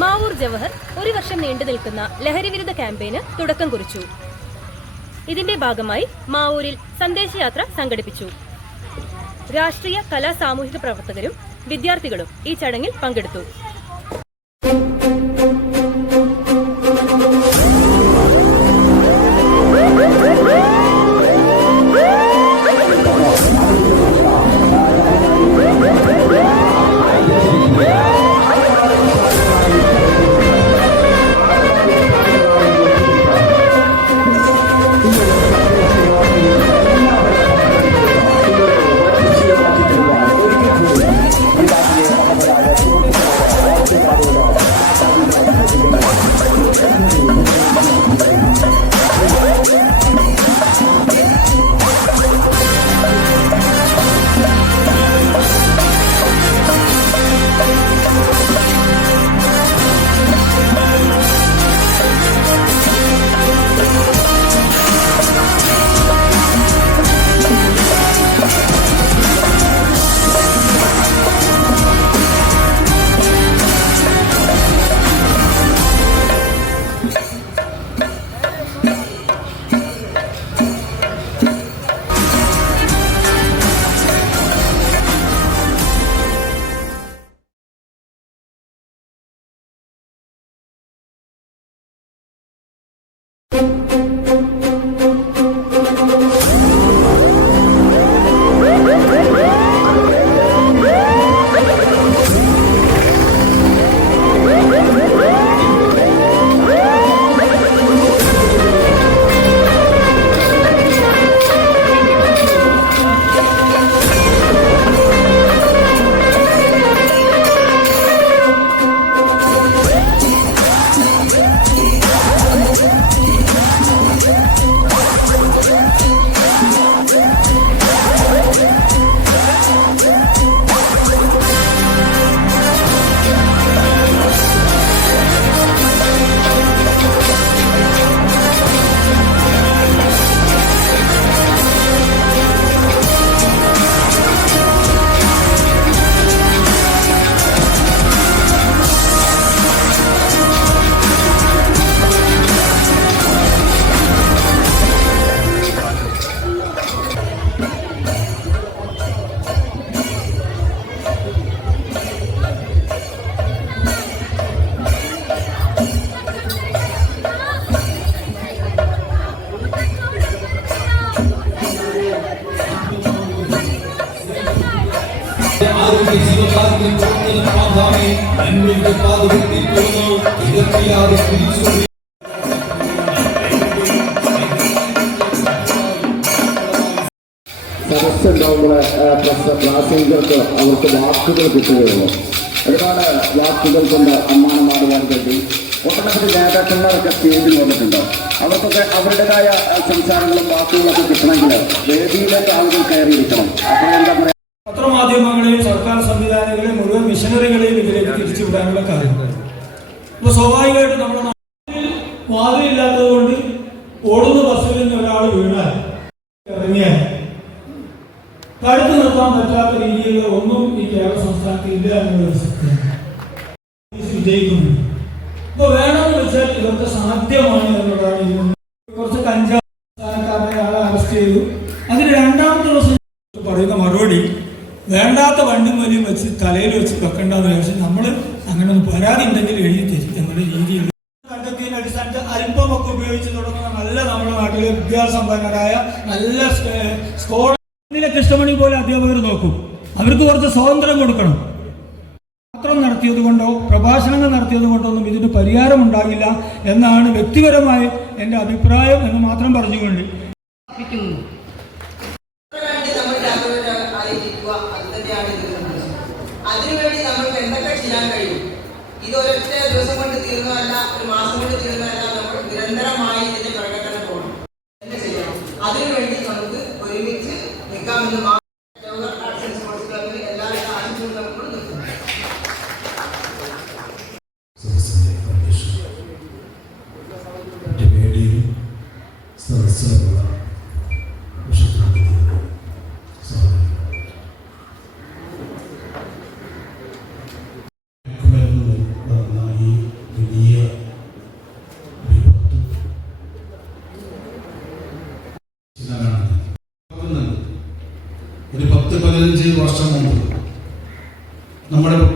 മാവൂർ ജവഹർ ഒരു വർഷം നീണ്ടു നിൽക്കുന്ന ലഹരിവിരുദ്ധ ക്യാമ്പയിന് തുടക്കം കുറിച്ചു. ഇതിന്റെ ഭാഗമായി മാവൂരിൽ സന്ദേശയാത്ര സംഘടിപ്പിച്ചു. രാഷ്ട്രീയ, കലാ, സാമൂഹിക പ്രവർത്തകരും വിദ്യാർത്ഥികളും ഈ ചടങ്ങിൽ പങ്കെടുത്തു. സദസ്സുണ്ടാകുമ്പോൾ ക്ലാസ്സുകൾക്ക് അവർക്ക് വാക്കുകൾ കിട്ടുകയുള്ളൂ. ഒരുപാട് വാക്കുകൾ കൊണ്ട് അമ്മാനമാടുവാൻ കഴിയും. ഒട്ടനവധി നേതാക്കന്മാരൊക്കെ സ്റ്റേജിൽ വന്നിട്ടുണ്ട്. അവർക്കൊക്കെ അവരുടേതായ സംസാരങ്ങളും വാക്കുകളൊക്കെ കിട്ടണമെങ്കിൽ വേദിയിലേക്ക് ആളുകൾ കയറിയിരിക്കണം. അപ്പോൾ എന്താ പറയുക, പത്രമാധ്യമങ്ങളെയും സർക്കാർ സംവിധാനങ്ങളെയും മുഴുവൻ മിഷനറികളെയും ഇതിലേക്ക് തിരിച്ചുവിടാനുള്ള കാര്യങ്ങൾ. അപ്പോൾ സ്വാഭാവികമായിട്ട് നമ്മുടെ നാട്ടിൽ വാതിലില്ലാത്തത് കൊണ്ട് ഓടുന്ന ബസ്സിൽ നിന്ന് ഒരാൾ വീണാൽ ഇറങ്ങിയാൽ തടുത്തു നിർത്താൻ പറ്റാത്ത രീതിയിൽ ഒന്നും ഈ കേരള സംസ്ഥാനത്ത് ഇല്ല എന്നുള്ളൊരു സത്യമാണ് വിജയിക്കുന്നു. ഇപ്പൊ വേണമെന്ന് വെച്ചാൽ ഇതൊക്കെ സാധ്യമാണ് എന്നുള്ളതാണ്. കുറച്ച് കഞ്ചാവ് സംസ്ഥാനക്കാരനെ ആളെ അറസ്റ്റ് ചെയ്തു. അതിന് രണ്ടാമത്തെ ദിവസം പറയുന്ന മറുപടി വേണ്ടാത്ത വണ്ടും വലിയും വെച്ച് തലയിൽ വെച്ച് വെക്കേണ്ടെന്ന് വിചാരിച്ച് നമ്മൾ അങ്ങനെ ഒന്ന് പരാതി ഉണ്ടെങ്കിൽ എഴുതി തരും നമ്മുടെ രീതിയിൽ കണ്ടെത്തിയതിന്റെ അടിസ്ഥാനത്തിൽ അല്പമൊക്കെ ഉപയോഗിച്ച് തുടങ്ങുന്ന നല്ല നമ്മുടെ നാട്ടിലെ വിദ്യാസമ്പന്നരായ നല്ല സ്കോളർ കൃഷ്ണമണി പോലെ അധ്യാപകർ നോക്കും. അവർക്ക് കുറച്ച് സ്വാതന്ത്ര്യം കൊടുക്കണം. പത്രം നടത്തിയത് കൊണ്ടോ പ്രഭാഷണങ്ങൾ നടത്തിയത് കൊണ്ടോ ഒന്നും ഇതിന് പരിഹാരം ഉണ്ടാകില്ല എന്നാണ് വ്യക്തിപരമായി എൻ്റെ അഭിപ്രായം എന്ന് മാത്രം പറഞ്ഞുകൊണ്ട് അതിനുവേണ്ടി നമുക്ക് എന്തൊക്കെ ചെയ്യാൻ കഴിയും? ഇതൊരൊറ്റ ദിവസം കൊണ്ട് തീർന്നതല്ല, ഒരു മാസം കൊണ്ട് തീർന്നതല്ല. നമ്മൾ നിരന്തരമായി ഇതിന്റെ പ്രകടനം പോകണം. എന്ത് ചെയ്യണം? അതിനുവേണ്ടി നമുക്ക് ഒരുമിച്ച് നിൽക്കാമെന്ന് എല്ലാവരും ആശംസകൾ നമ്മൾ നിൽക്കുന്നു. ഈ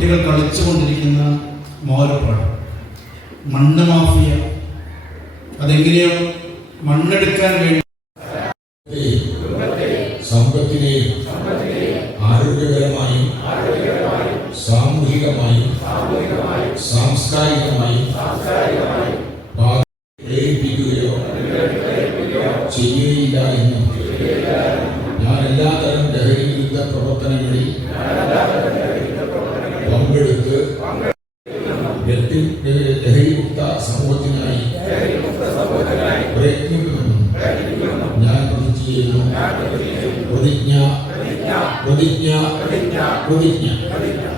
കുട്ടികൾ കളിച്ചുകൊണ്ടിരിക്കുന്ന മോലപ്പാട്, മണ്ണ് മാഫിയ, അതെങ്ങനെയോ മണ്ണെടുക്കാൻ വേണ്ടി സമ്പത്തിനെയും ആരോഗ്യപരമായും സാമൂഹികമായും സാംസ്കാരികമായും പ്രേരിപ്പിക്കുകയോ ചെയ്യുകയില്ല എന്നും ഞാൻ എല്ലാതരം ലഹരി വിരുദ്ധ പ്രവർത്തനങ്ങളിൽ പങ്കെടുത്ത് ലഹരിമുക്ത സമൂഹത്തിനായി പ്രയത്നിക്കുമെന്നും ഞാൻ പ്രതിജ്ഞ ചെയ്യുന്നു. പ്രതിജ്ഞ.